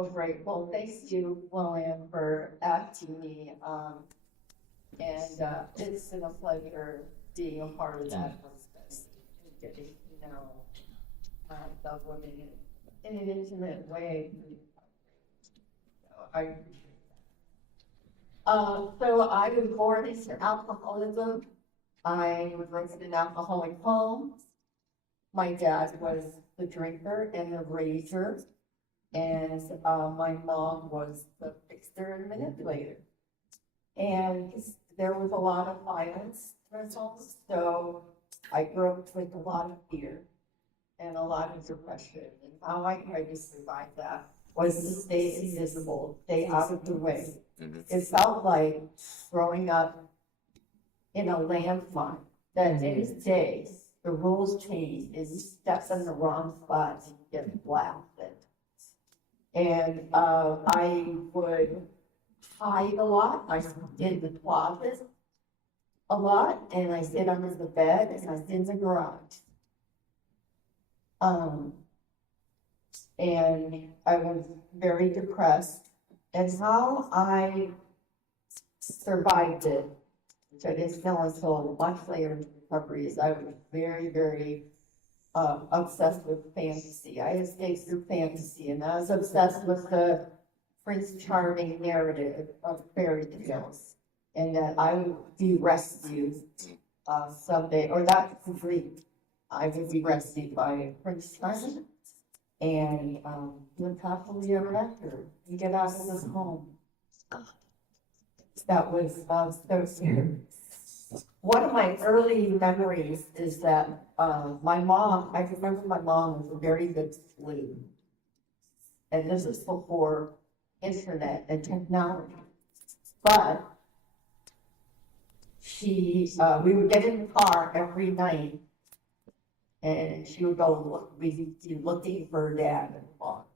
Oh, great. Well, thank you, William, for asking me. It's been a pleasure being a part of that process and getting to know the women in an intimate way. So I appreciate that. So I was born into alcoholism. I was raised in an alcoholic home. My dad was the drinker and the rager, and my mom was the fixer and manipulator. And there was a lot of violence results, so I grew up with a lot of fear and a lot of depression. And how I tried to survive that was to stay invisible, stay out of the way. It felt like growing up in a landmine that any day the rules change and you step in the wrong spot and you get blasted. And I would hide a lot. I did the closet a lot, and I sit under the bed, and I sit in the garage. And I was very depressed. And how I survived it, which I didn't know until much later in recovery, is I was very, very obsessed with fantasy. I escaped through fantasy, and I was obsessed with the Prince Charming narrative of fairy tales, and that I would be rescued someday, or that's the dream. I would be rescued by Prince Charming and live happily ever after and get out of this home. That was so scary. One of my early memories is that my mom, I remember my mom was a very good sleuth. And this is before internet and technology. But we would get in the car every night and she would go, we'd be looking for her dad in the bar.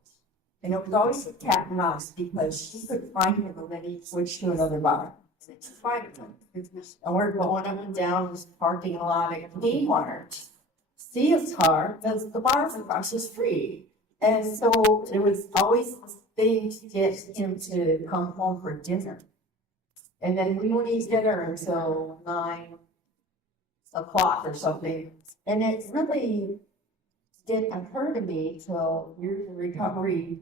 And it was always a cat and mouse because she could find him and then he'd switch to another bar. And she'd find him. And we're going up and down this parking lot at Kmart. See his car, because the bar's across the street. And so it was always this thing to get him to come home for dinner. And then we wouldn't eat dinner until 9 o'clock or something. And it really didn't occur to me till years of recovery,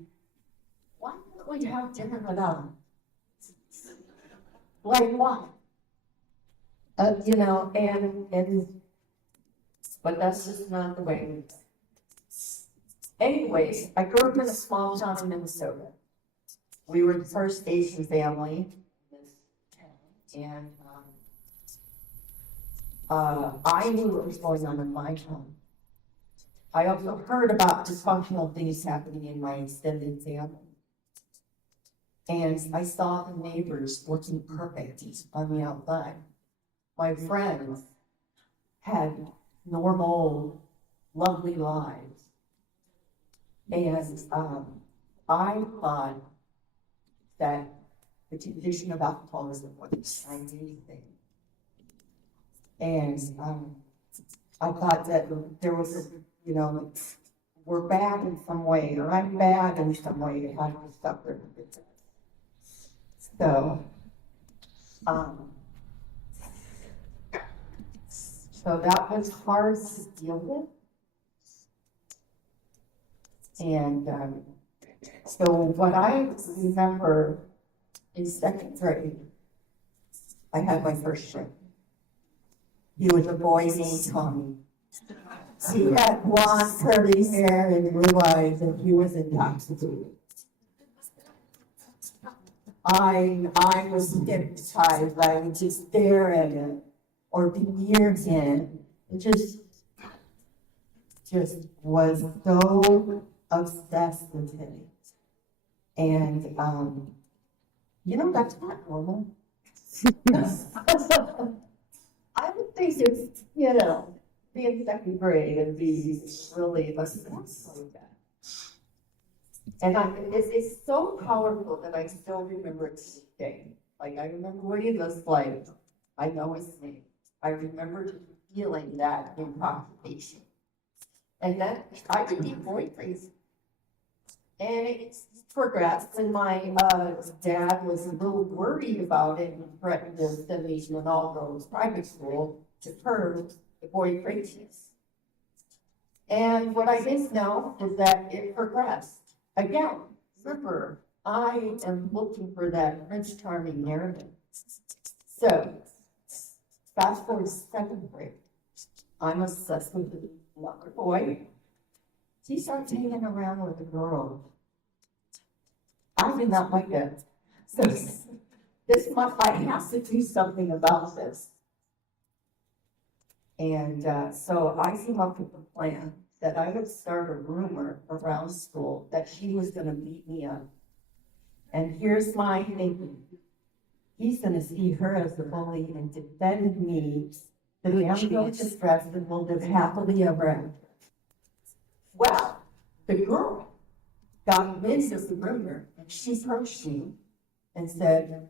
why don't we have dinner without him? Like what? You know, but that's just not the way we do. Anyways, I grew up in a small town in Minnesota. We were the first Asian family in this town, and I knew what was going on in my home. I also heard about dysfunctional things happening in my extended family. And I saw the neighbors looking perfect on the outside. My friends had normal, lovely lives. And I thought that the condition of alcoholism was a Chinese thing. And I thought that there was, you know, we're bad in some way, or I'm bad in some way, and I was suffering. So, so that was hard to deal with. And so what I remember in second grade, I had my first ship. He was a boy named Tommy. He had blonde curly hair and blue eyes, and he was intoxicated. I was hypnotized. I would just stare at him or be near him. It just was so obsessed with him. And you know, that's not normal. I would think it's, you know, be in second grade and be really obsessed like that. And it's so powerful that I still remember it to this day. Like, I remember what he looks like. I know his name. I remember feeling that intoxication. And then I could be boy crazy. And it's progressed, and my dad was a little worried about it and threatened to send me to an all-girls private school to curb the boy craziness. And what I didn't know is that it progressed. Again, remember, I am looking for that Prince Charming narrative. So, fast forward to second grade. I'm obsessed with the younger boy. He starts hanging around with a girl. I did not like that. So this month I have to do something about this. And so I came up with a plan that I would start a rumor around school that he was going to beat me up. And here's my thinking. He's going to see her as the bully and defend me. The family goes distressed and will live happily ever after. Well, the girl got wind of the rumor, and she approached me and said,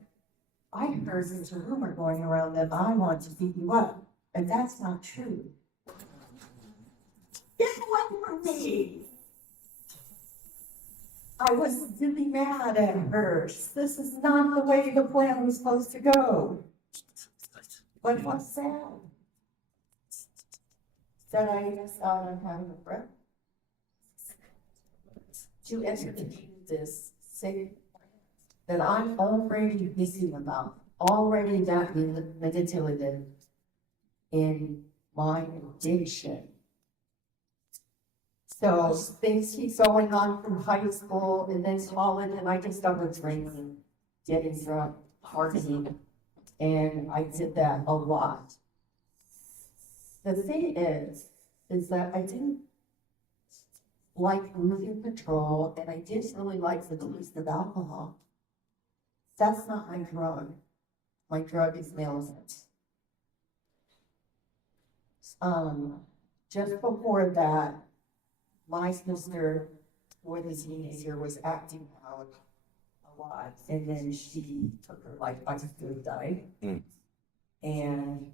I heard there's a rumor going around that I want to beat you up, and that's not true. It wasn't me. I was really mad at her. This is not the way the plan was supposed to go. But what's sad? That I missed out on having a friend. To execute this same that I'm already thinking about, already that manipulative in my addiction. So things keep going on from high school and then college, and I just started drinking, getting drunk, partying, and I did that a lot. The thing is that I didn't like losing control, and I didn't really like the taste of alcohol. That's not my drug. My drug is medicine. Just before that, my sister, who was a teenager, was acting out a lot, and then she took her life by suicide. And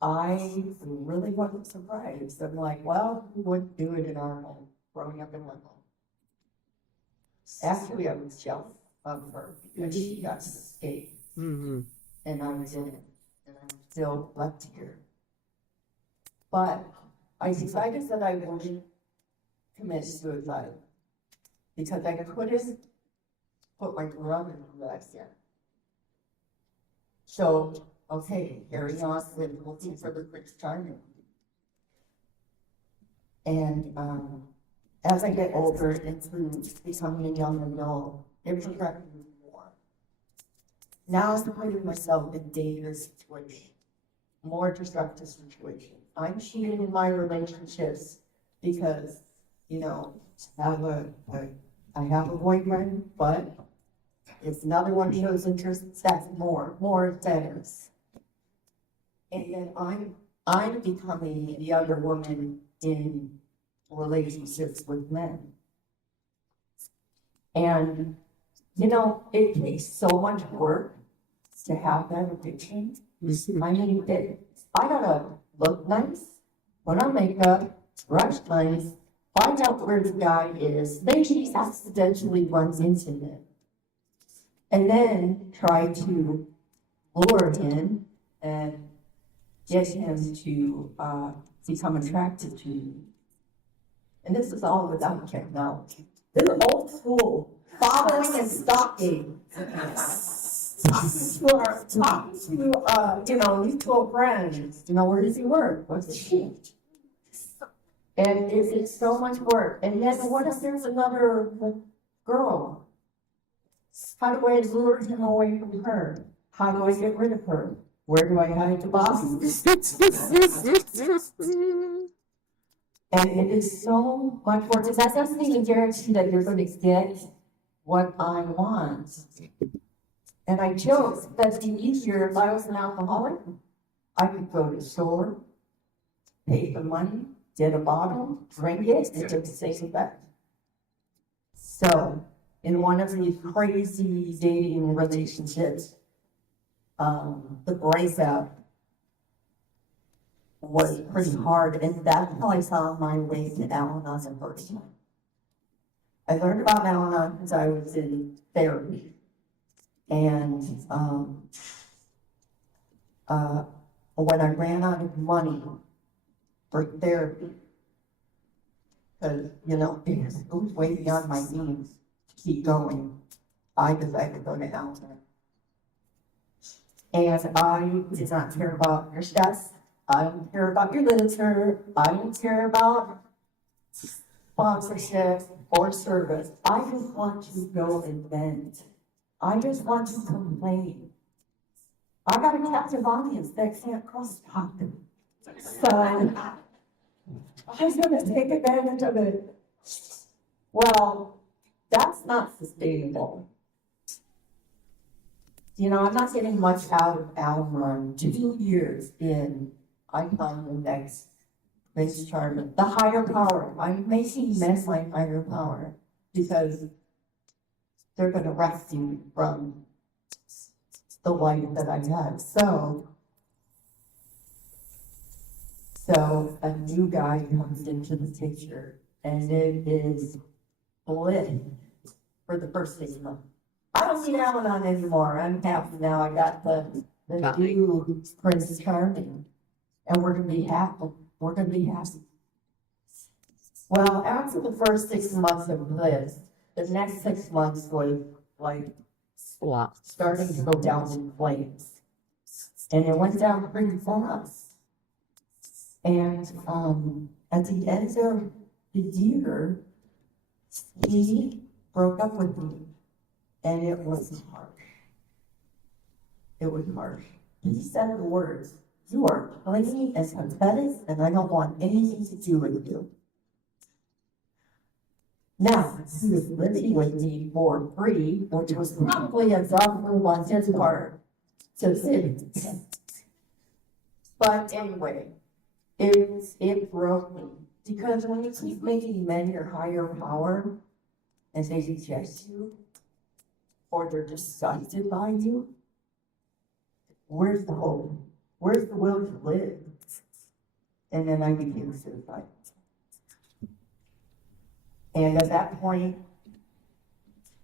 I really wasn't surprised. I'm like, well, who wouldn't do it in our home, growing up in one home? Actually, I was jealous of her because she got to escape, and I didn't, and I'm still left here. But I decided that I wouldn't commit suicide because I couldn't put my drug in the legs yet. So, okay, carry on with looking for the Prince Charming. And as I get older and through becoming a young adult, it was me more. Now I'm putting myself in dangerous situations, more destructive situations. I'm cheating in my relationships because, you know, I have a boyfriend, but if another one shows interest, that's more tense. And then I'm becoming the other woman in relationships with men. And, you know, it takes so much work to have that addiction. I mean, I gotta look nice, put on makeup, brush nice, find out where the guy is, maybe he accidentally runs into him, and then try to lure him and get him to become attracted to you. And this is all without technology. This is old school, following and stalking. Talking to, mutual friends. Where does he work? What's she? And it's so much work. And then what if there's another girl? How do I lure him away from her? How do I get rid of her? Where do I hide the boxes? And it is so much work. Because that doesn't even guarantee that you're going to get what I want. And I joke that'd be easier if I was an alcoholic. I could go to the store, pay the money, get a bottle, drink it, and just take it back. So, in one of these crazy dating relationships, the breakup was pretty hard, and that's how I saw my way to Al-Anon person. I learned about Al-Anon because I was in therapy. And when I ran out of money for therapy, because, you know, it was way beyond my means to keep going, I decided to go to Al-Anon. And I did not care about your stats. I don't care about your literature. I don't care about sponsorship or service. I just want to go and vent. I just want to complain. I got a captive audience that can't cross talk to me. So I was gonna take advantage of it. Well, that's not sustainable. You know, I'm not getting much out of Al-Anon. 2 years in, I found the next charm, the higher power. I'm making men my higher power because they're going to rescue me from the life that I had. So a new guy comes into the picture, and it is bliss for the first 6 months. I don't need Al-Anon anymore. I'm happy now. I got the new Prince Charming, and we're gonna be happy. We're gonna be happy. Well, after the first 6 months of bliss, the next 6 months was like starting to go down in flames, and it went down pretty fast. And at the end of the year, he broke up with me. And it was harsh. It was harsh. He said the words, "You are clingy and pathetic, and I don't want anything to do with you." Now, he was living with me for free, which was probably a dumb move on his part to sit. But anyway, it broke me. Because when you keep making men your higher power, and they reject you, or they're disgusted by you, where's the hope? Where's the will to live? And then I became suicidal. And at that point,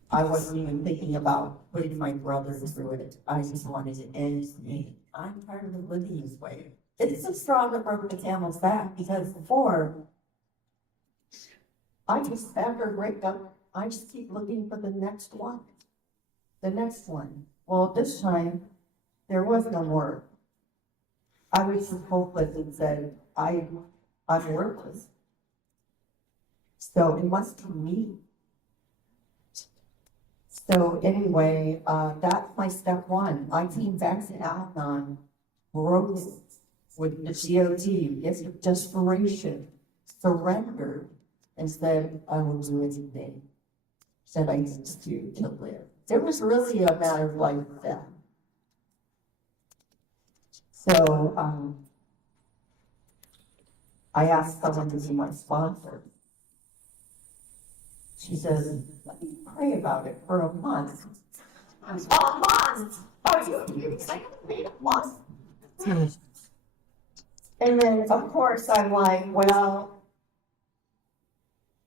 I wasn't even thinking about putting my brother through it. I just wanted to end me. I'm tired of living this way. It's a straw that broke the camel's back, because before, after a breakup, I just keep looking for the next one. The next one. Well, this time, there was no more. I was just hopeless and said, I'm worthless. So it must be me. So anyway, that's my step one. I came back to Al-Anon, broke with the GOT, it's desperation, surrender, and said, I will do anything. Said I need to live. It was really a matter of life and death. So I asked someone to be my sponsor. She says, let me pray about it for a month. I was, a month? Are you saying a month? And then, of course, I'm like, well,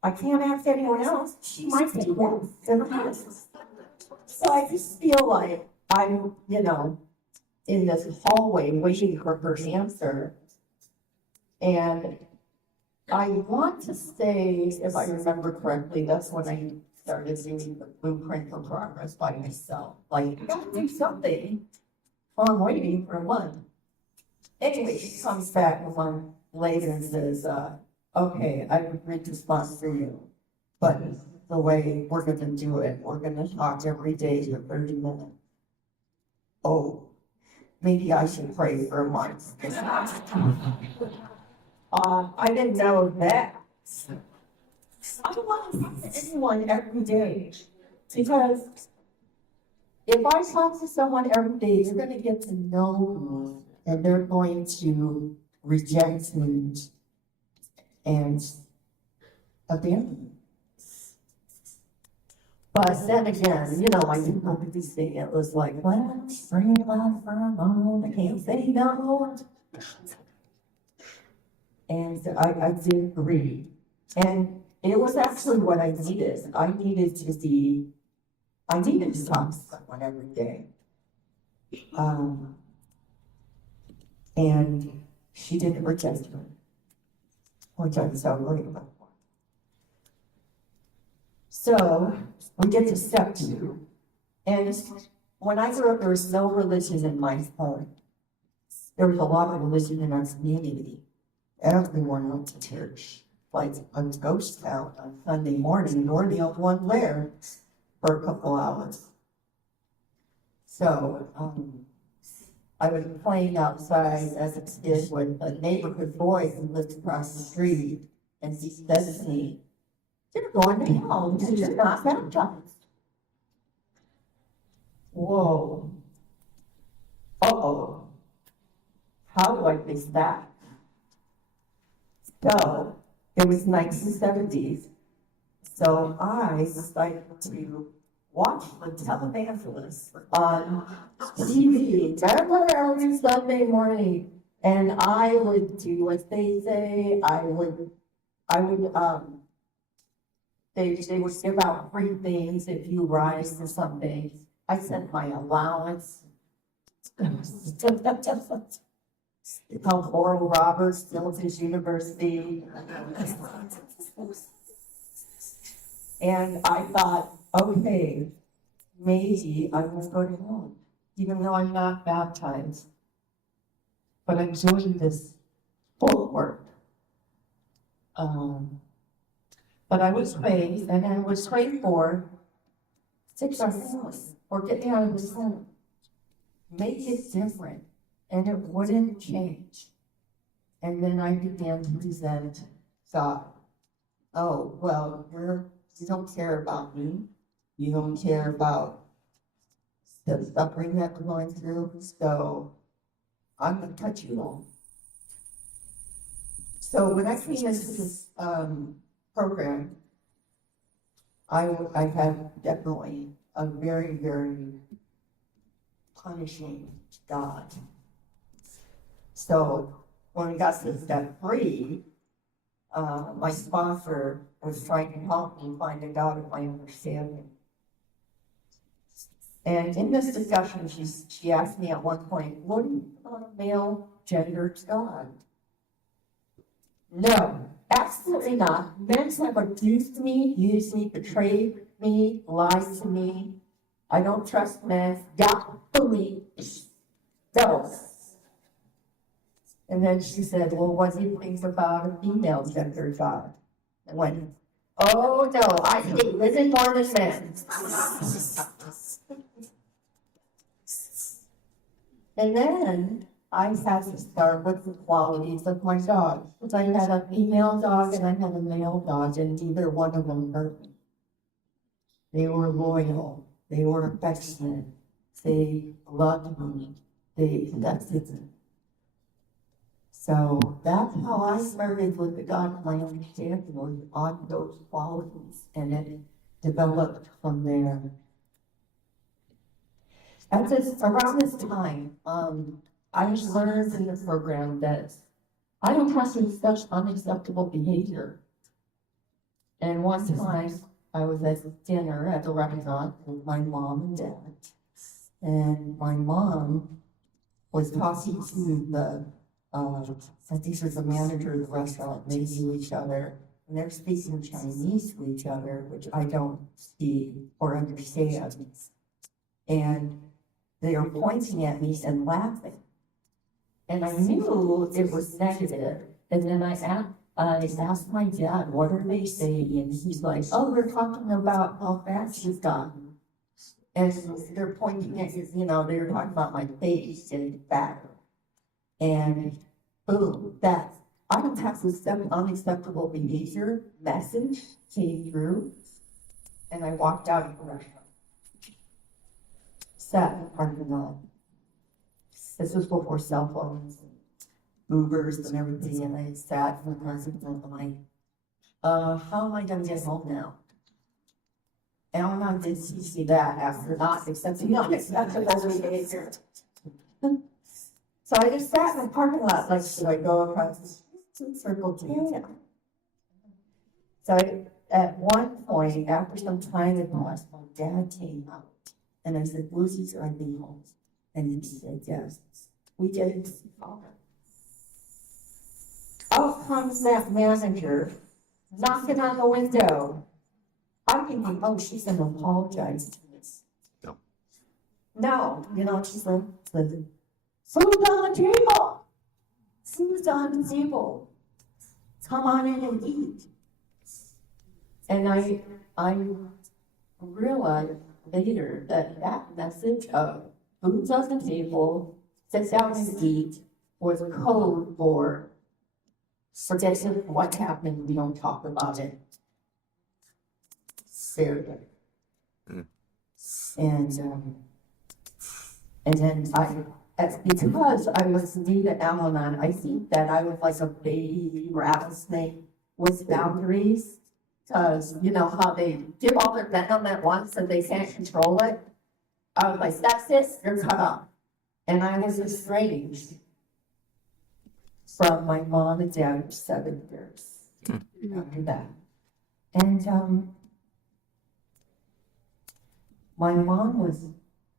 I can't ask anyone else. She might say yes. So I just feel like I'm, in this hallway waiting for her answer. And I want to say, if I remember correctly, that's when I started doing the blueprint for progress by myself. Like, I gotta do something while I'm waiting for a month. Anyway, she comes back a month later and says, okay, I would agree to sponsor you, but the way we're gonna do it, we're gonna talk every day for 30 minutes. Oh, maybe I should pray for a month. I didn't know that. I don't want to talk to anyone every day, because if I talk to someone every day, they're gonna get to know me, and they're going to reject me and abandon me. But then again, I didn't know this thing. It was like, well, bring it out for a moment. I can't say no. And I did agree. And it was actually what I needed. I needed to talk to someone every day. And she didn't reject me, which I'm so grateful for. So we get to step 2. And when I grew up, there was no religion in my home. There was a lot of religion in our community. Everyone went to church, like a ghost town on Sunday morning. We're the only one there for a couple hours. So I was playing outside as a kid with a neighborhood boy who lived across the street, and he said to me, "You're going to hell because you're not baptized." Whoa. Uh-oh. How do I fix that? So, it was 1970s. So I decided to watch the televangelist on TV every Sunday morning. And I would do what they say. They would give out free things if you rise to something. I sent my allowance. Help Oral Roberts, Philippines University. And I thought, okay, maybe I will go to home, even though I'm not baptized. But I'm doing this full work. But I was praying, and I was praying for 6 hours, or get me out of this home. Make it different, and it wouldn't change. And then I began to resent God. Oh, well, you don't care about me. You don't care about the suffering that we're going through, so I'm going to cut you off. So when I came into this program, I had definitely a very, very punishing God. So when we got to step 3, my sponsor was trying to help me find a God of my understanding. And in this discussion, she asked me at one point, "What do you call a male gendered God?" No, absolutely not. Men have abused me, used me, betrayed me, lied to me. I don't trust men. God, please, no. And then she said, "Well, what do you think about a female gendered God?" I went, "Oh no, I hate women more than men." And then I had to start with the qualities of my dog. Because I had a female dog and I had a male dog, and neither one of them hurt me. They were loyal. They were affectionate. They loved me. That's it. So that's how I started with the God of my understanding, was on those qualities, and it developed from there. Around this time, I learned in the program that I don't trust in such unacceptable behavior. And one time, I was at dinner at the restaurant with my mom and dad, and my mom was talking to I think she was the manager of the restaurant. They knew each other, and they're speaking Chinese to each other, which I don't speak or understand. And they are pointing at me and laughing. And I knew it was negative. And then I asked my dad, "What are they saying?" And he's like, "Oh, they're talking about how fat she's gotten." And they're pointing at, they were talking about my face getting fatter. And boom, that unacceptable behavior message came through. And I walked out of the restaurant. Sat in the parking lot. This was before cell phones and Ubers and everything, and I sat in the parking lot. I'm like, how am I gonna get home now? And I'm not did you see that after not accepting unacceptable behavior. So I just sat in the parking lot, like, should I go across the circle to you? So at one point, after some time had passed, my dad came out. And I said, Lucy's are legal. And he said, yes. We did. Out comes that manager, knocking on the window. I'm thinking, oh, she's gonna apologize to us. No. No, you know, she's like, food on the table. Food's on the table. Come on in and eat. And I realized later that that message of food's on the table, sit down and eat, was code for forget what happened, we don't talk about it. Very good. And then because I was new to Al-Anon, I think that I was like a baby rattlesnake with boundaries. Because you know how they give all their venom at once and they can't control it. I was like, that's it, you're cut off. And I was estranged from my mom and dad for 7 years after that. And my mom was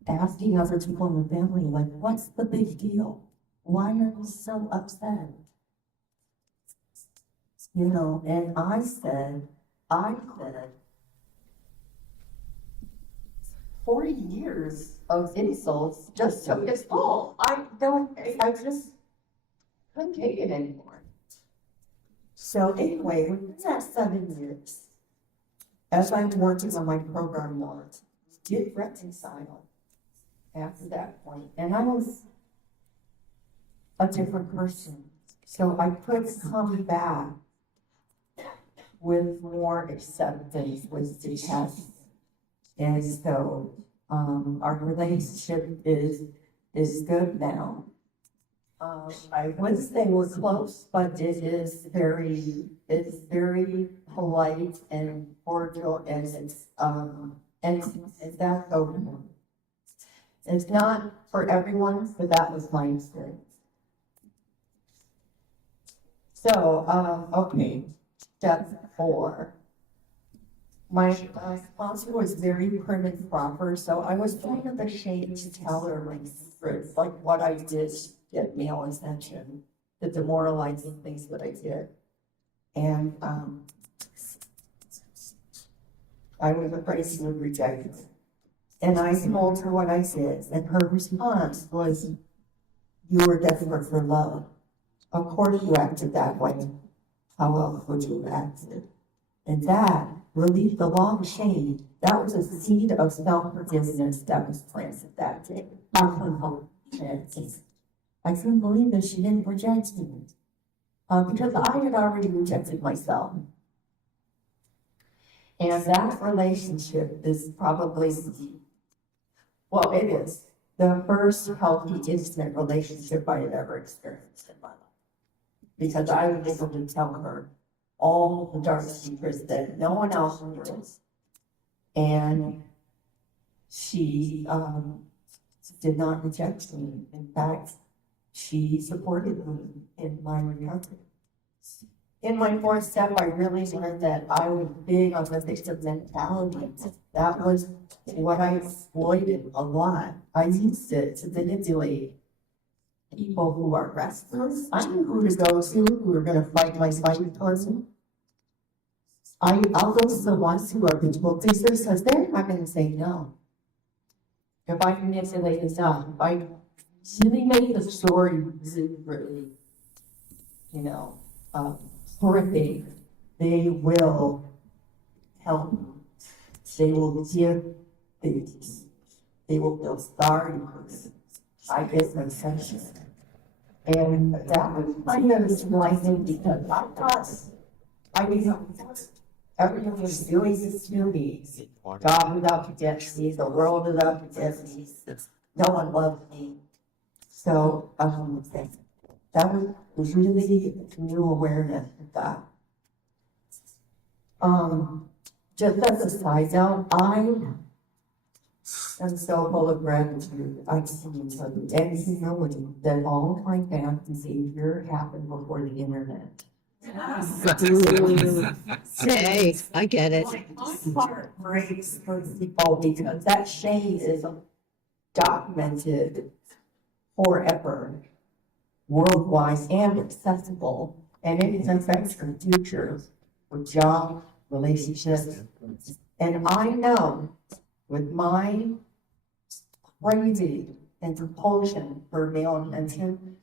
asking other people in the family, like, what's the big deal? Why are you so upset? You know, and I said, 40 years of insults just took its toll. I just couldn't take it anymore. So anyway, within that 7 years, as I'm working on my program more, did reconcile after that point, and I was a different person. So I could come back with more acceptance, with detachment. And so our relationship is good now. I would say we're close, but it's very polite and cordial, and it's that open. It's not for everyone, but that was my experience. So, okay, step 4. My sponsor was very prim and proper, so I was kind of ashamed to tell her my secrets, like what I did to get male attention, the demoralizing things that I did. And I was afraid she would reject me. And I told her what I did, and her response was, you were desperate for love. Of course you acted that way. How else would you have acted? And that relieved the long shame. That was a seed of self-forgiveness that was planted that day. I couldn't believe that she didn't reject me. Because I had already rejected myself. And that relationship is probably, well, it is the first healthy, intimate relationship I had ever experienced in my life. Because I was able to tell her all the dark secrets that no one else knows. And she did not reject me. In fact, she supported me in my recovery. In my 4th step, I really learned that I was big on the victim mentality. That was what I exploited a lot. I used it to manipulate people who are restless. I knew who to go to, who are going to fight my fight towards me. I'll go to the ones who are people pleasers because they're not going to say no. If I manipulate enough, if I really make the story really, horrific, they will help me. They will give things. They will feel sorry for me. I get no attention. And that was kind of surprising because everyone was doing this to me. God was out to get me, the world was out to get me. No one loved me. So that was really new awareness of that. Just as a side note, I am so full of gratitude. I see and humility that all of my bad behavior happened before the internet. Hey, I get it. My heart breaks for people because that shame is documented forever, worldwide and accessible, and it affects your future with job, relationships. And I know with my crazy and compulsion for male attention,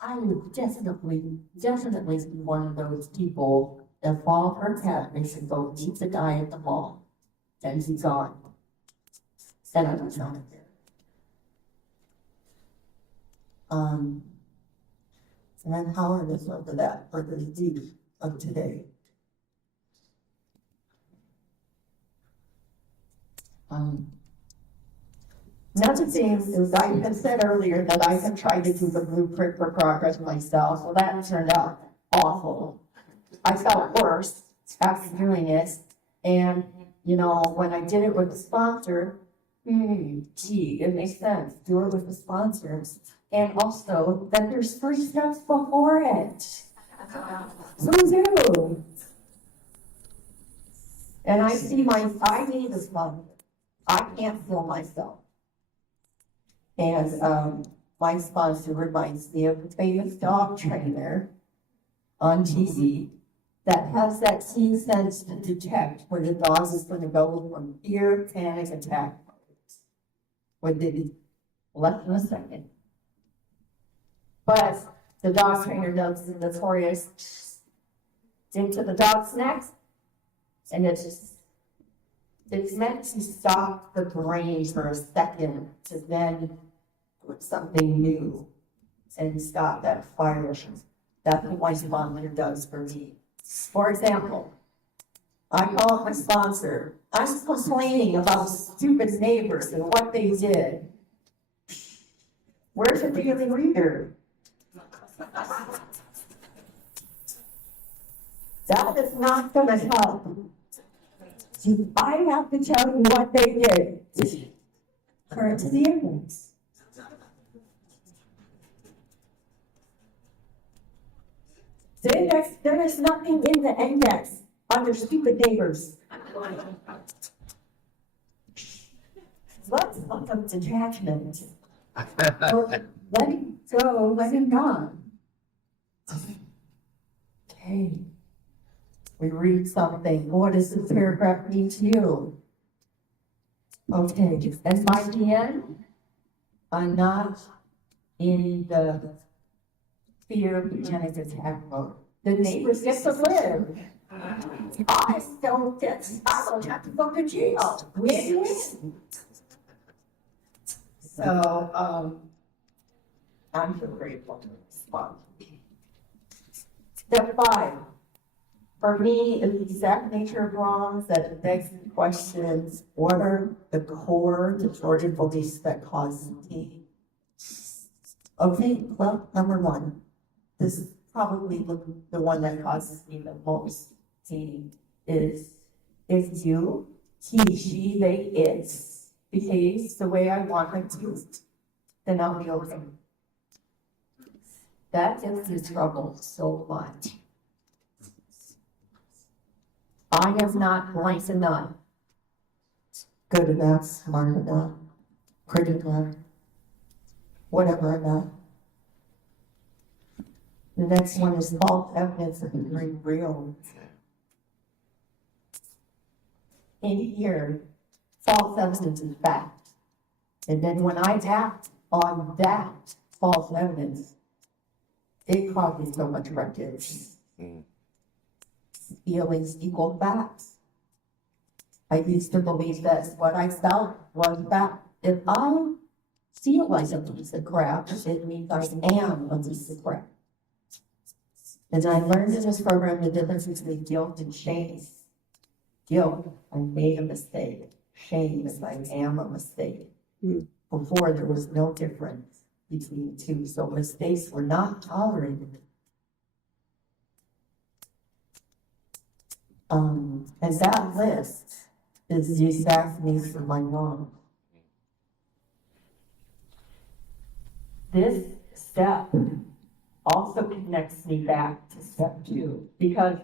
I would definitely be one of those people that fall for a catfish and go meet the guy at the mall. And he's gone. And I was not there. And I'm powerless over that for the deed of today. Another thing is I had said earlier that I had tried to do the blueprint for progress myself. Well, that turned out awful. I felt worse after doing it. And, you know, when I did it with the sponsor, gee, it makes sense. Do it with the sponsors. And also that there's 3 steps before it. So do. And I need a sponsor. I can't feel myself. And my sponsor reminds me of a famous dog trainer on TV that has that keen sense to detect where the dog is going to go from fear, panic, attack within less than a second. But the dog trainer does the notorious into the dog's neck, and it's meant to stop the brain for a second to then put something new and stop that fire. That's what my sponsor does for me. For example, I call my sponsor. I was complaining about stupid neighbors and what they did. Where's the daily reader? That is not going to help. I have to tell you what they did. Current to the index. The index, there is nothing in the index under stupid neighbors. Let's look up detachment. Let it go, let it gone. Okay. We read something. What does this paragraph mean to you? Okay. And by the end, I'm not in the fear of panic attack mode. The neighbors get to live. I don't have to go to jail. Win-win. So, I'm so grateful to respond. Step 5. For me, it's the exact nature of wrongs that begs the questions, what are the core distorted beliefs that cause me? Okay, well, number 1. This is probably the one that causes me the most pain is if you, he, she, they, it behaves the way I want them to, then I'll be okay. That gets me trouble so much. I am not nice enough, good enough, smart enough, pretty enough, whatever enough. The next one is false evidence of being real. In here, false evidence is fact. And then when I act on that false evidence, it causes so much wreckage. Feelings equal facts. I used to believe that what I felt was fact. If I feel like a piece of crap, it means I am a piece of crap. And I learned in this program the difference between guilt and shame. Guilt, I made a mistake. Shame is I am a mistake. Before, there was no difference between the two, so mistakes were not tolerated. And that list is the exact means for my mom. This step also connects me back to step two. Because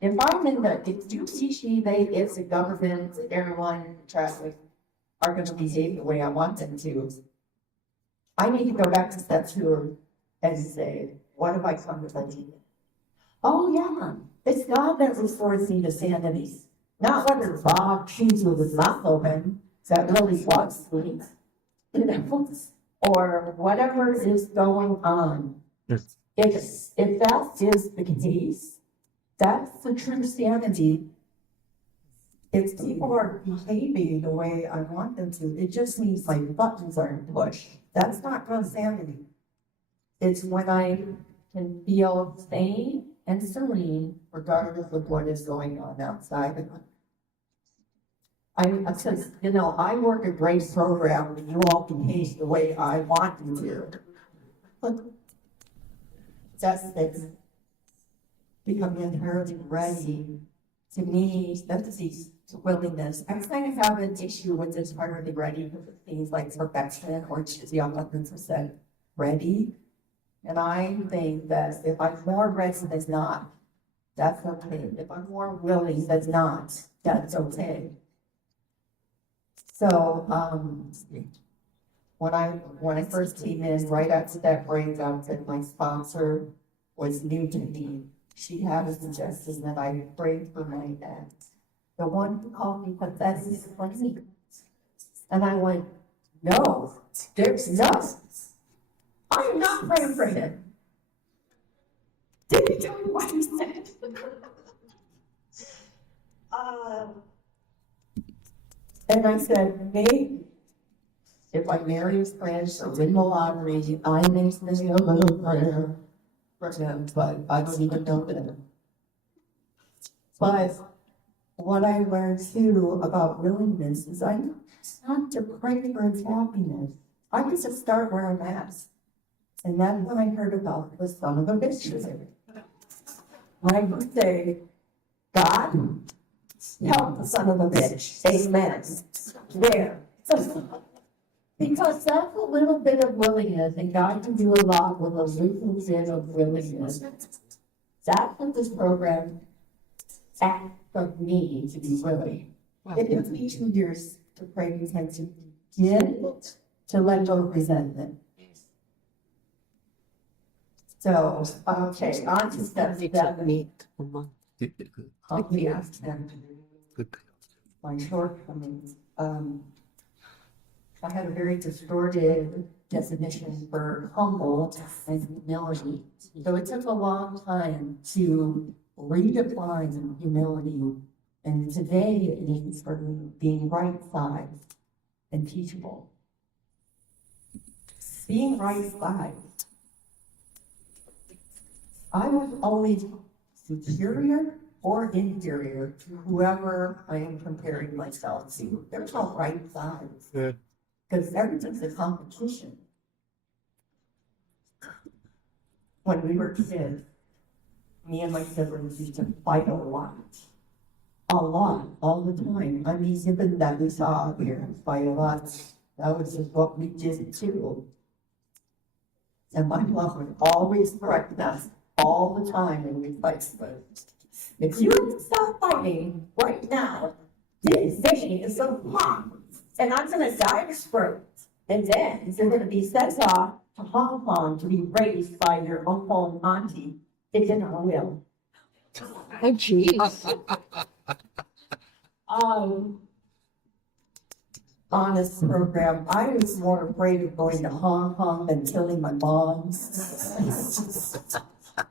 if I'm in the, if you teach me they, it's the government, everyone, traffic are gonna behave the way I want them to, I need to go back to step two and say, what have I come to believe? Oh yeah, it's God that restores me to sanity. Not whether Bob chews with his mouth open, that really wants me, or whatever is going on. If that is the case, that's the true sanity. If people are behaving the way I want them to, it just means my buttons aren't pushed. That's not real sanity. It's when I can feel sane and serene regardless of what is going on outside. Since, you know, I work a great program and you all behave the way I want you to. But that's it. Becoming inherently ready to me, that's the willingness. I kind of have an issue with this part of the ready for things like perfection or just the 100% ready. And I think that if I'm more ready than not, that's okay. If I'm more willing than not, that's okay. So, when I first came in, right after that breakup, and my sponsor was new to me, she had a suggestion that I pray for my ex, the one who called me pathetic and funny. And I went, no, there's no, I am not praying for him. Did he tell me what he said? And I said, maybe if I marry his friends or win the lottery, I may say a little prayer for him, but I don't even know them. But what I learned too about willingness is I not to pray for his happiness. I get to start where I'm at. And that's when I heard about the son of a bitch. I would say, God, help the son of a bitch. Amen. There. Because that's a little bit of willingness, and God can do a lot with a little bit of willingness. That's what this program asked of me to be willing. It took me 2 years to pray for him to get to let go of resentment. So, okay, on to step seven. Help me ask them my shortcomings. I had a very distorted definition for humble and humility. So it took a long time to redefine humility. And today it means for me being right-sized and teachable. Being right-sized. I was always superior or inferior to whoever I am comparing myself to. There's no right sides. Because everything's a competition. When we were kids, me and my siblings used to fight a lot, all the time. I mean, even that we saw out here, fight a lot. That was just what we did too. And my mom would always correct us all the time when we fight. But if you don't stop fighting right now, this thing is so hot. And I'm gonna die of stroke. And then you're gonna be sent off to Hong Kong to be raised by your uncle and auntie. It's in our will. Oh, jeez. On this program, I was more afraid of going to Hong Kong than killing my mom.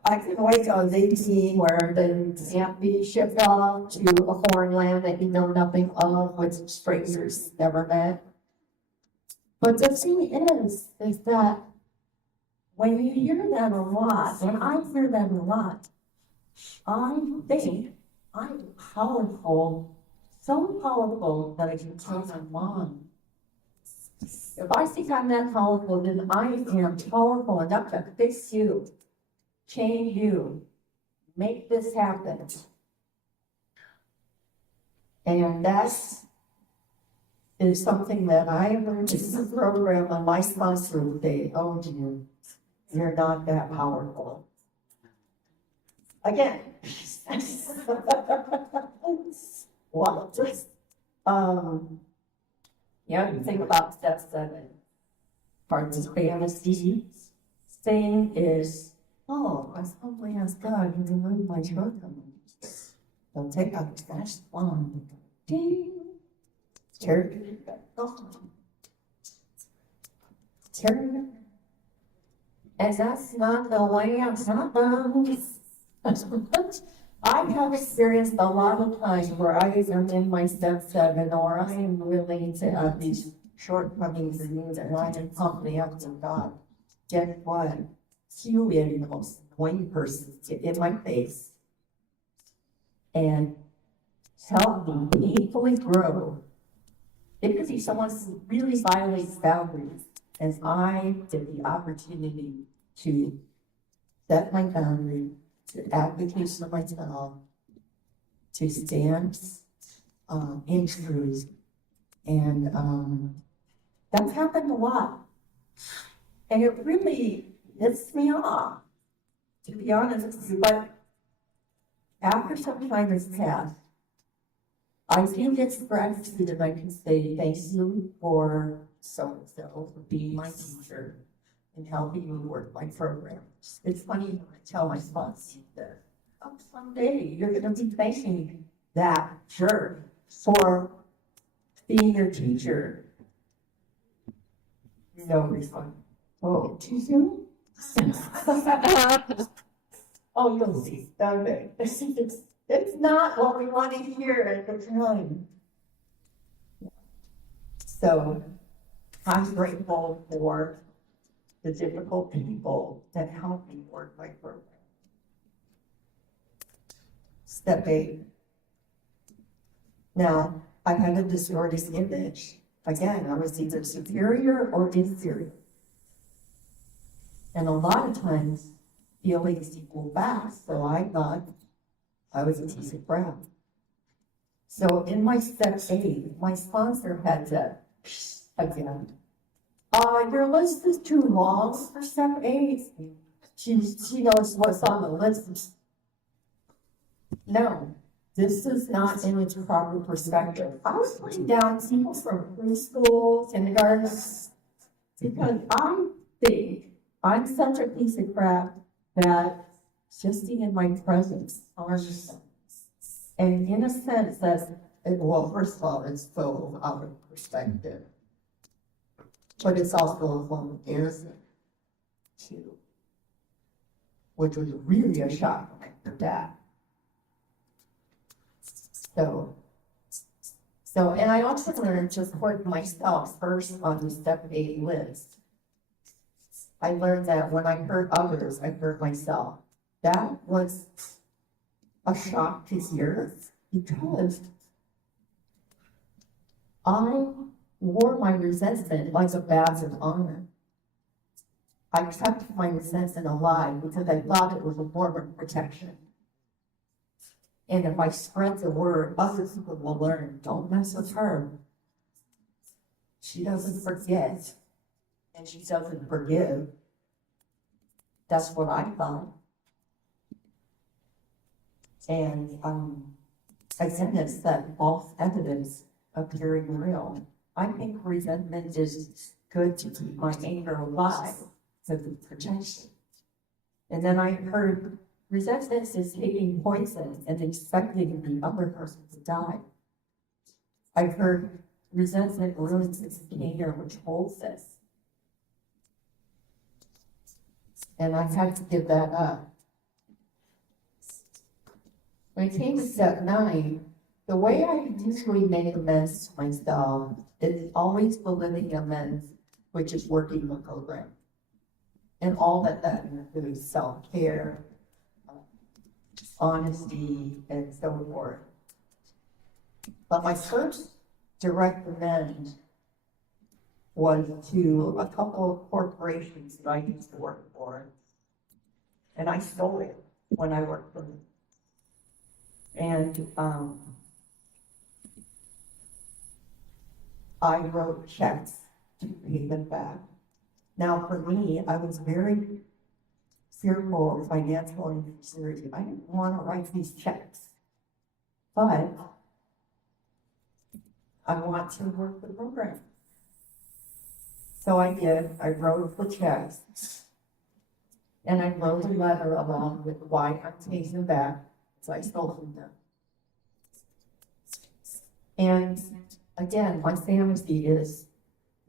I couldn't wait till I was 18 where they can't be shipped off to a foreign land that you know nothing of, with strangers never met. But the thing is that when you hear that a lot, and I hear that a lot, I think I'm powerful, so powerful that I can kill my mom. If I think I'm that powerful, then I am powerful enough to fix you, change you, make this happen. And that is something that I learned in the program on my sponsor. They, oh dear, You're not that powerful. Again. What? Yeah, you think about step 7. Part of fantasy thing is, oh, I simply ask God to remove my shortcomings. Don't take out the trash one. Ding. Turn. Turn. And that's not the way it happens. I have experienced a lot of times where I am in my step 7 or I am willing to have these shortcomings and things and I am pumping up to God. Guess what? Few animals, one person get in my face and help me painfully grow. It could be someone who really violates boundaries, and I get the opportunity to set my boundary, to advocate for myself, to stand in truth, and that's happened a lot. And it really hits me off, to be honest with you, but after some time has passed, I can get gratitude and I can say thank you for so-and-so for being my teacher and helping me work my programs. It's funny when I tell my spouse that, oh, someday you're going to be thanking that jerk for being your teacher. No response. Oh, too soon? Oh, you'll see. Okay. It's not what we want to hear at the time. So I'm grateful for the difficult people that help me work my program. Step 8. Now, I had a distorted image. Again, I was either superior or inferior. And a lot of times, feelings equal back, so I thought I was a piece of crap. So in my step 8, my sponsor had to, again, your list is too long for step 8. She knows what's on the list. No, this is not in its proper perspective. I was putting down people from preschool, kindergarten, because I think I'm such a piece of crap that just in my presence, and in a sense that's, well, first of all, it's so out of perspective. But it's also a form of arrogance, too, which was really a shock for Dad. So, and I also learned to put myself first on the step 8 list. I learned that when I hurt others, I hurt myself. That was a shock to hear because I wore my resentment like a badge of honor. I kept my resentment alive because I thought it was a form of protection. And if I spread the word, other people will learn, don't mess with her. She doesn't forget, and she doesn't forgive. That's what I thought. And again, it's that false evidence appearing real. I think resentment is good to keep my anger alive because it's protection. And then I heard resentment is taking poison and expecting the other person to die. I heard resentment ruins its anger, which holds us. And I had to give that up. When it came to step 9, the way I usually make amends to myself is always the living amends, which is working the program. And all that includes self-care, honesty, and so forth. But my first direct amend was to a couple of corporations that I used to work for. And I stole it when I worked for them. And I wrote checks to pay them back. Now, for me, I was very fearful of financial insecurity. I didn't want to write these checks. But I want to work the program. So I did. I wrote the checks. And I wrote a letter along with why I'm taking them back. So I told them. And again, my fantasy is,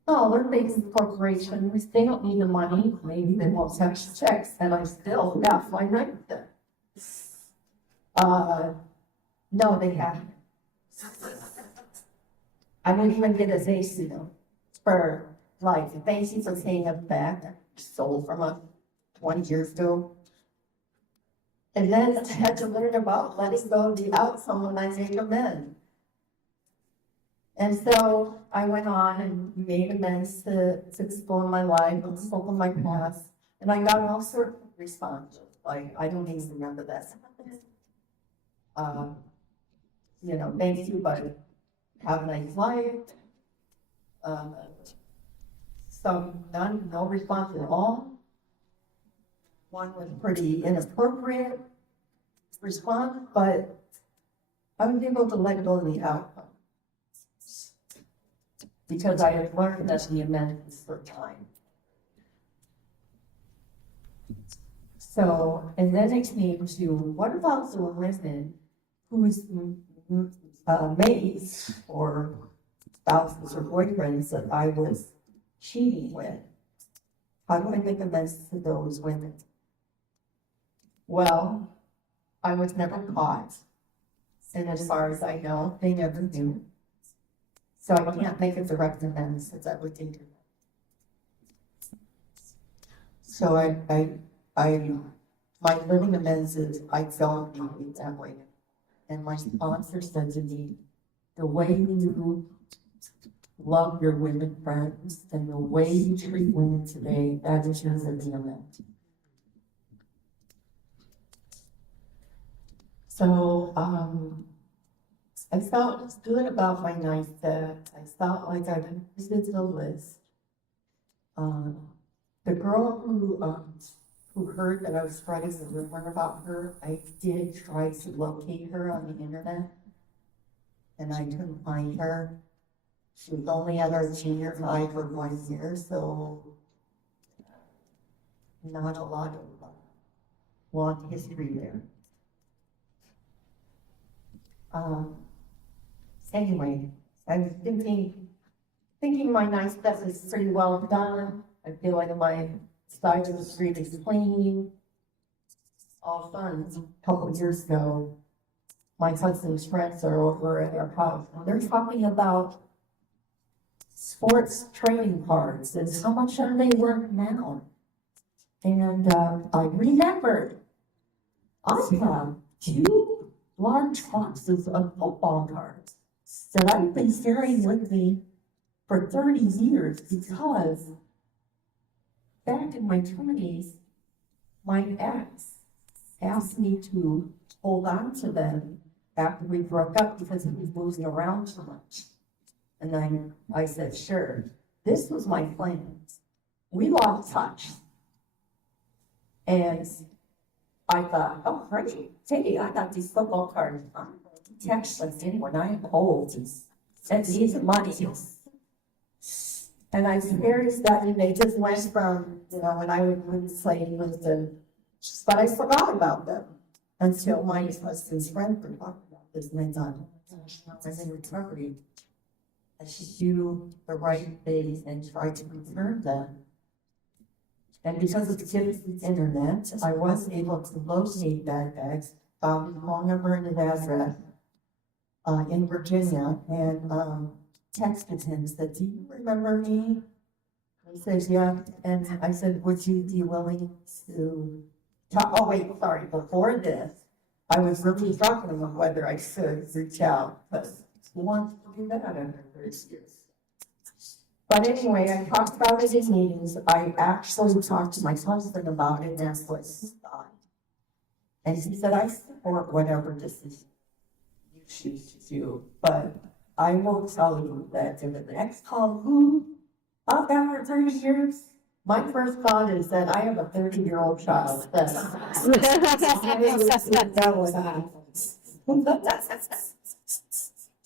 oh, they're big corporations. They don't need the money. Maybe they won't have checks. And I still have my night with them. No, they haven't. I didn't even get a face, for like, thank you for paying us back. Sold from us 20 years ago. And then I had to learn about letting go of the outcome when I make amends. And so I went on and made amends to explore my life and spoke on my past. And I got all sorts of responses. Like, I don't even remember that. Thank you, but have a nice life. No response at all. One was pretty inappropriate response, but I was able to let go of the outcome. Because I had learned that the amendments for time. So, and then it came to, what about the women whose maids or spouses or boyfriends that I was cheating with? How do I make amends to those women? Well, I was never caught. And as far as I know, they never do. So I can't make a direct amends since I would do. So my living amends is I don't need it that way. And my sponsor said to me, the way you love your women friends and the way you treat women today, that is your living amends. So, I felt good about my night that I felt like I completed the list. The girl who heard that I was spreading the rumor about her, I did try to locate her on the internet, and I couldn't find her. She was only at our junior high for 1 year, so not a lot of long history there. Anyway, I was thinking my nice stuff is pretty well done. I feel like my side of the street is clean. All fun. A couple of years ago, my cousin's friends are over at our house. They're talking about sports training cards and how much are they worth now. And I remembered I have 2 large boxes of football cards that I've been carrying with me for 30 years because back in my 20s, my ex asked me to hold on to them after we broke up because he was moving around too much. And then I said, sure. This was my plan. We lost touch. And I thought, oh, great. Hey, I got these football cards. Text us when I'm old. Send me the money. And I experienced that, and they just went from, when I would play with them, but I forgot about them until my husband's friend forgot about this, and I thought, I'm in recovery. I should do the right things and try to return them. And because of the internet, I was able to locate that ex, found the phone number and his address in Virginia, and texted him and said, do you remember me? He says, yeah. And I said, would you be willing to talk? Oh, wait, sorry. Before this, I was really struggling with whether I should reach out, because who wants to do that after 30 years? But anyway, I talked about it in meetings. I actually talked to my husband about it, and that's what he thought. And he said, I support whatever decision you choose to do, but I will tell you that in the next call, I've got for 30 years, My first thought is that I have a 30-year-old child. That was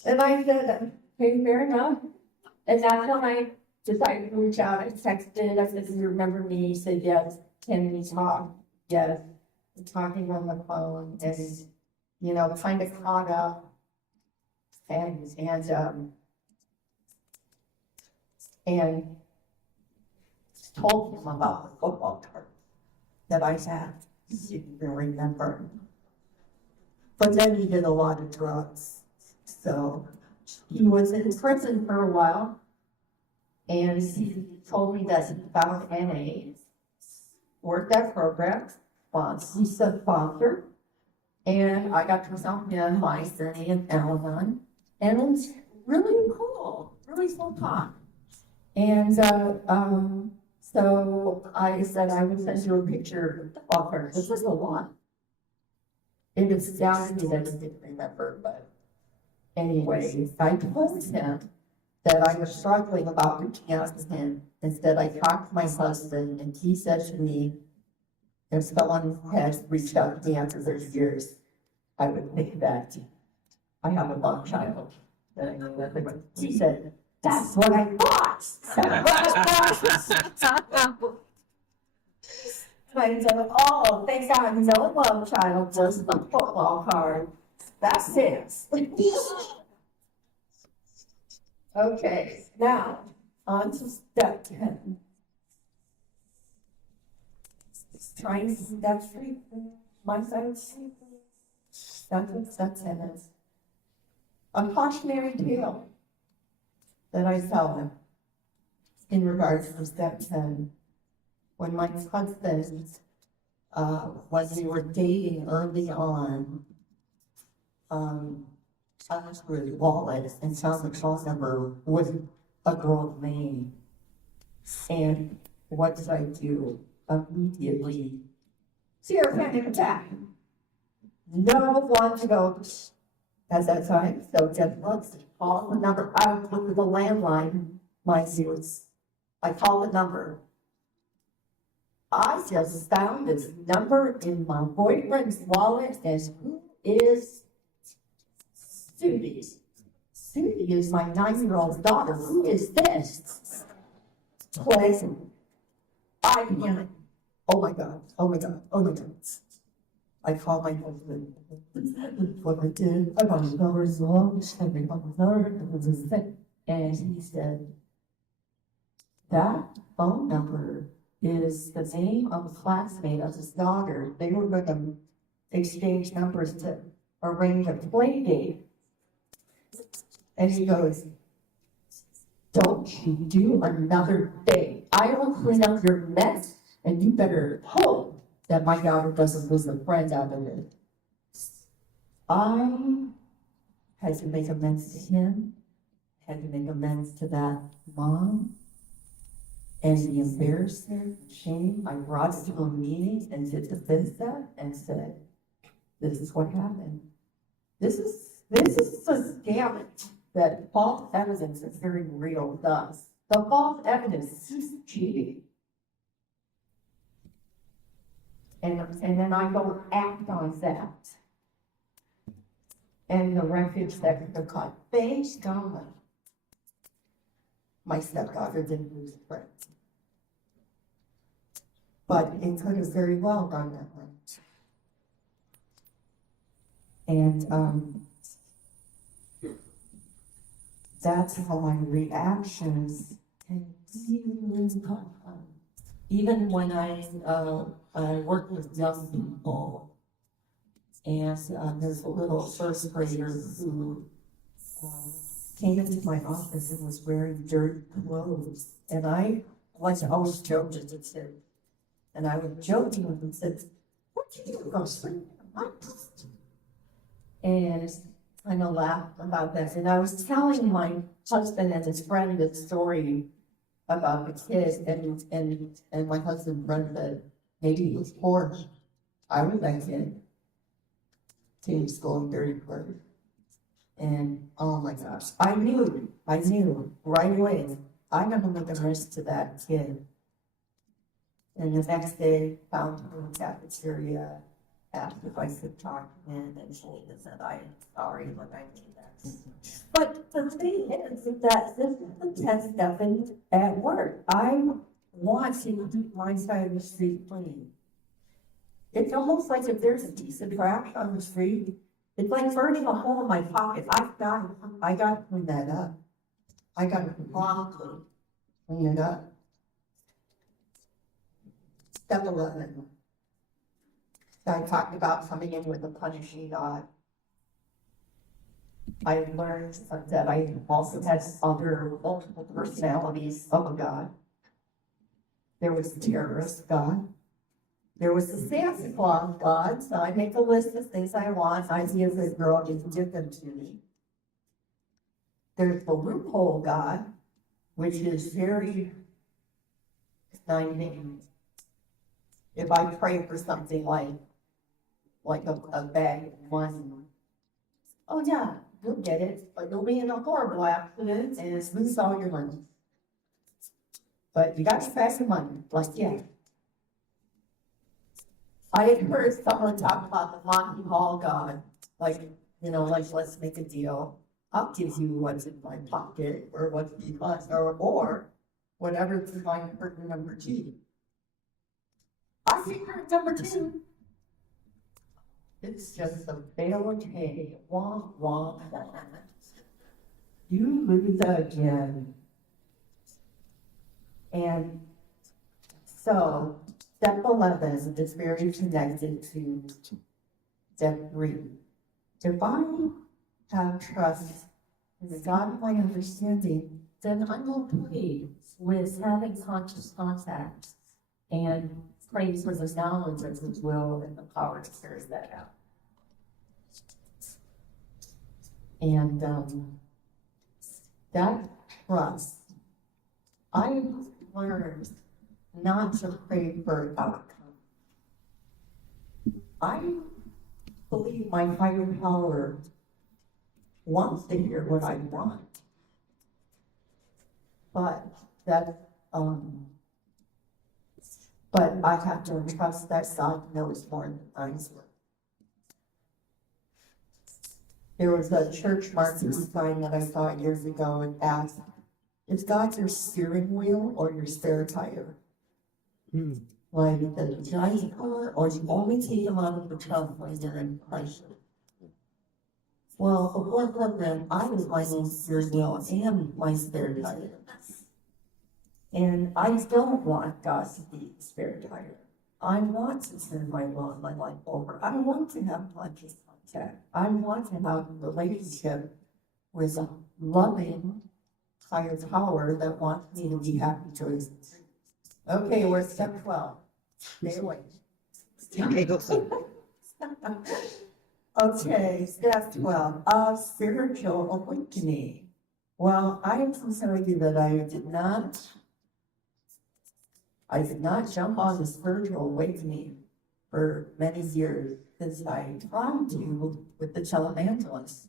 And I said, okay, fair enough. And that's when I decided to reach out. I texted, I said, do you remember me? He said, yes. Can we talk? Yes. We're talking on the phone and, you know, kind of caught up. And told him about the football tournament that I had. He didn't remember. But then he did a lot of drugs. So he was in prison for a while. And he told me that he found NA, worked at programs, he's a sponsor. And I got to help him, my Sunny and Al-Anon. And it was really cool, really full time. And so I said I would send you a picture of her. This was a lot. It astounded me that I didn't remember, but anyway, I told him that I was struggling about reaching out to him. Instead, I talked to my husband, and he said to me, if someone had reached out to me after 30 years, I would think that I have a love child. That I know that. He said, that's what I thought. I said, oh, thank God, no love child, just the football card. That's it. Okay, now, on to step 10. Trying to step 3, my side. That's what step 10 is. A cautionary tale that I tell them in regards to step 10. When my husband, when we were dating early on, I was really wallet and found the phone number with a girl's name. And what did I do? Immediately, serious panic attack. No one to go at that time. So just let's call the number. I went to the landline, my zeros. I called the number. I just found this number in my boyfriend's wallet as who is Sudie? Sudie is my 9-year-old daughter. Who is this? Pleasant. I panicked. Oh my God. Oh my God. Oh my God. I called my husband. What I did, I got his number as well. And he said, that phone number is the name of a classmate of his daughter. They were going to exchange numbers to arrange a play date. And he goes, don't you do another thing. I will clean up your mess, and you better hope that my daughter doesn't lose a friend out of it. I had to make amends to him, had to make amends to that mom, and the embarrassment, shame. I brought it to a meeting and did defense that and said, this is what happened. This is the scam that false evidence is very real does. The false evidence is cheating. And then I go act on that. And the refuge that the caught. Thank God. My stepdaughter didn't lose a friend. But it could have very well done that way. And that's how my reactions can even when I work with young people, and there's a little first grader who came into my office and was wearing dirty clothes, and I like to always joke with him, and I was joking with him and said, "What do you go sleep?" And I kind of laughed about this, and I was telling my husband and his friend the story about the kid, and my husband read that maybe he was 4. I was that kid. Teen school in 30 quarter. And oh my gosh, I knew right away, I'm gonna make a risk to that kid. And the next day, found her in the cafeteria, asked if I could talk to him, and she said, I'm sorry, but I did that. But the thing is that this is the test happened at work. I want to keep my side of the street clean. It's almost like if there's a piece of trash on the street, it's like burning a hole in my pocket. I got to clean that up. I got to promptly clean it up. Step 11. I talked about coming in with a punishing God. I learned that I also had other multiple personalities of a God. There was the terrorist God. There was the Santa Claus God. So I make a list of things I want. I see a good girl, just give them to me. There's the loophole God, which is very exciting. If I pray for something like a bag of money, oh yeah, you'll get it, but you'll be in a horrible accident and lose all your money. But you got to pass the money, like yeah. I had heard someone talk about the Monty Hall God, like, let's make a deal. I'll give you what's in my pocket, or what's because, or whatever's in my curtain number 2. I see curtain number 2. It's just a fail day. Wah, wah. You lose again. And so, step 11 is very connected to step 3. If I have trust in God of my understanding, then I'm okay with having conscious contact and praying for the knowledge of His will and the power to carry that out. And that trust, I learned not to pray for an outcome. I believe my higher power wants to hear what I want. But I have to trust that God knows more than I do. There was a church marker sign that I saw years ago and asked, is God your steering wheel or your spare tire? Like the giant car, or you only take him out of the trunk when you're in crisis? Well, before program, I was my own steering wheel and my spare tire. And I don't want God to be a spare tire. I want to turn my life over. I want to have conscious contact. I want to have a relationship with a loving higher power that wants me to be happy choices. Okay, we're at step 12. Stay away. Okay, step 12. Spiritual awakening. Well, I am so sorry that I did not jump on the spiritual awakening for many years since I tried to with the televangelist.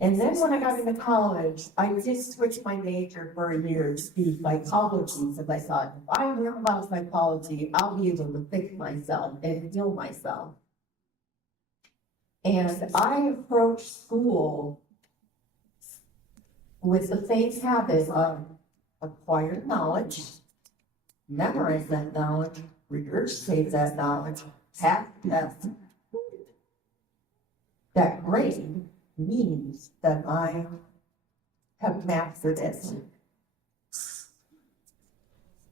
And then when I got into college, I did switch my major for a year to be psychology, because I thought, if I learn about psychology, I'll be able to fix myself and heal myself. And I approached school with the same habit of acquire knowledge, memorize that knowledge, regurgitate that knowledge, pass test. That grade means that I have mastered it.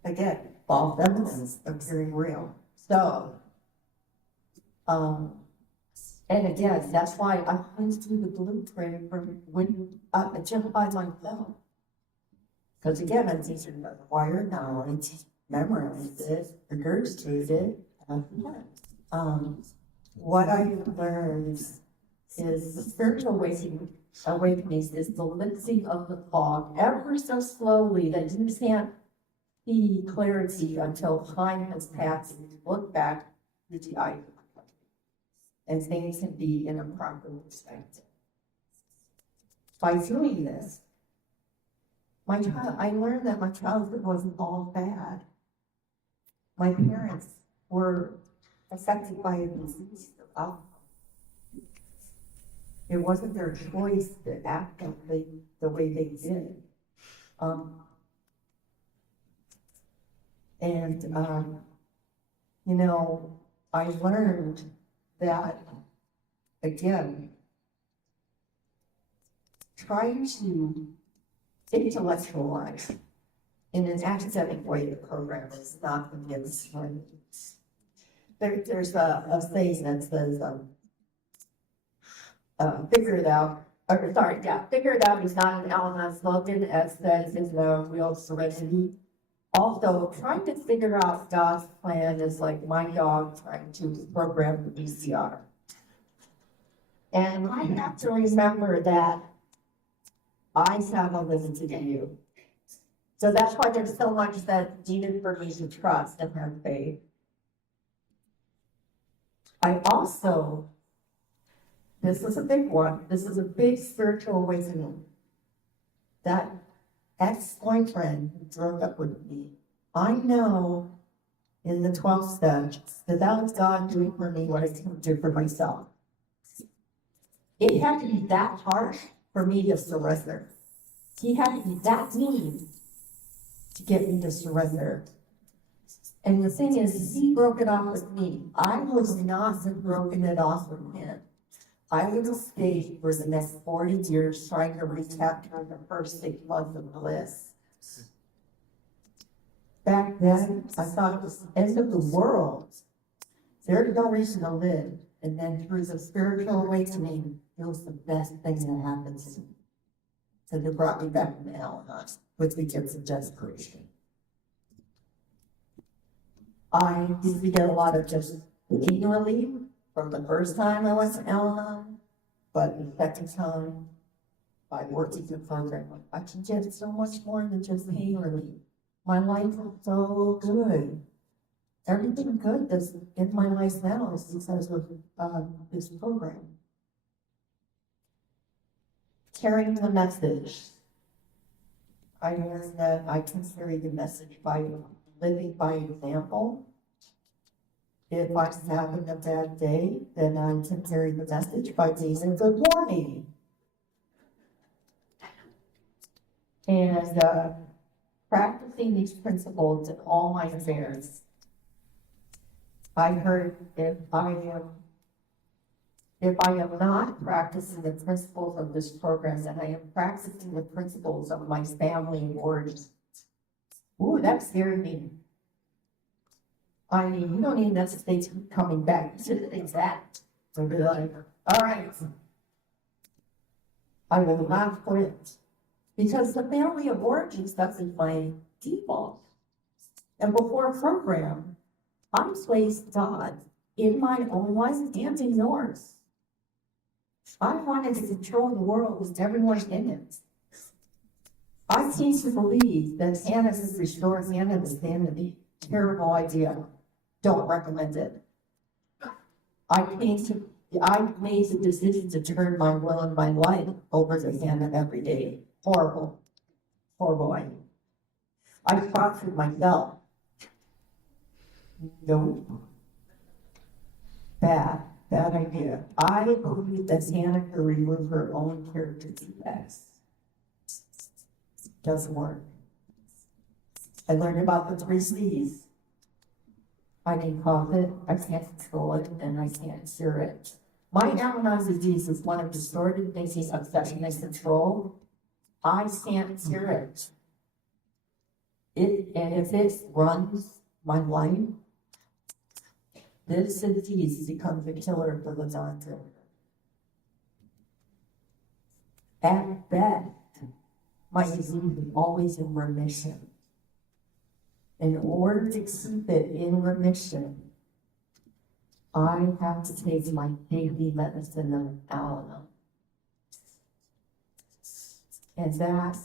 Again, false evidence appearing real. So, and again, that's why I went through the blueprint from when just by myself. Because again, I'm teaching acquire knowledge, memorize it, regurgitate it, and what I learned is the spiritual awakening is the lifting of the fog ever so slowly that you can't see clarity until time has passed and you look back with the eye and things can be in a proper perspective. By doing this, I learned that my childhood wasn't all bad. my parents were affected by a disease of alcohol. It wasn't their choice to act the way they did. You know, I learned that, again, trying to intellectualize in an academic way the program is not going to get us started. There's a saying that says, figure it out. Figure it out is not an Al-Anon slogan, as says in the Real Serenity. Also, trying to figure out God's plan is like my dog trying to program the VCR. And I have to remember that I have a listen to you. So that's why there's so much that needed for me to trust and have faith. I also, this is a big one, this is a big spiritual awakening. That ex-boyfriend who broke up with me, I know in the 12 steps that was God doing for me what I couldn't do for myself. It had to be that harsh for me to surrender. He had to be that mean to get me to surrender. And the thing is, he broke it off with me. I was not broken it off with him. I would have stayed for the next 40 years trying to recapture the first 6 months of bliss. Back then, I thought it was the end of the world. There's no reason to live. And then through the spiritual awakening, it was the best thing that happened to me. So they brought me back to Al-Anon, which begins of desperation. I used to get a lot of just pain relief from the first time I went to Al-Anon, but the second time, by working the program, I can get so much more than just pain relief. My life was so good. Everything good that's in my life now is because of this program. Carrying the message. I learned that I can carry the message by living by example. If I'm having a bad day, then I can carry the message by saying good morning. And practicing these principles in all my affairs. I heard if I am not practicing the principles of this program, then I am practicing the principles of my family of origin. Ooh, that scared me. I mean, you don't even have to stay coming back. You should think that. So be like, all right, I will not quit. Because the family of origin stuff is my default. And before a program, I placed God in my own life and in yours. I wanted to control the world with everyone in it. I seem to believe that Hannah is restored Hannah to sanity. Terrible idea. Don't recommend it. I made the decision to turn my will and my life over to Hannah every day. Horrible. Horrible idea. I fractured myself. No. Bad idea. I believe that Hannah could remove her own character defects. Doesn't work. I learned about the 3 C's. I can cause it, I can't control it, and I can't cure it. My Al-Anon disease is one of distorted thinking, obsession, and control. I can't cure it. And if it runs my life, this disease becomes a killer for the doctor. At best, my disease is always in remission. In order to keep it in remission, I have to take my daily medicine of Al-Anon. And that,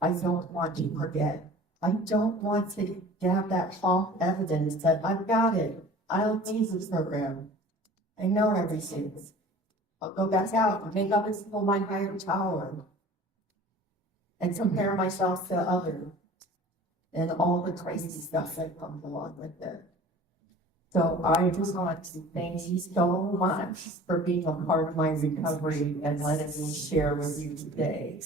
I don't want to forget. I don't want to have that false evidence that I've got it. I don't need this program. I know everything. I'll go back out and make others feel my higher power and compare myself to others. and all the crazy stuff that comes along with it. So I just want to thank you so much for being a part of my recovery and letting me share with you today.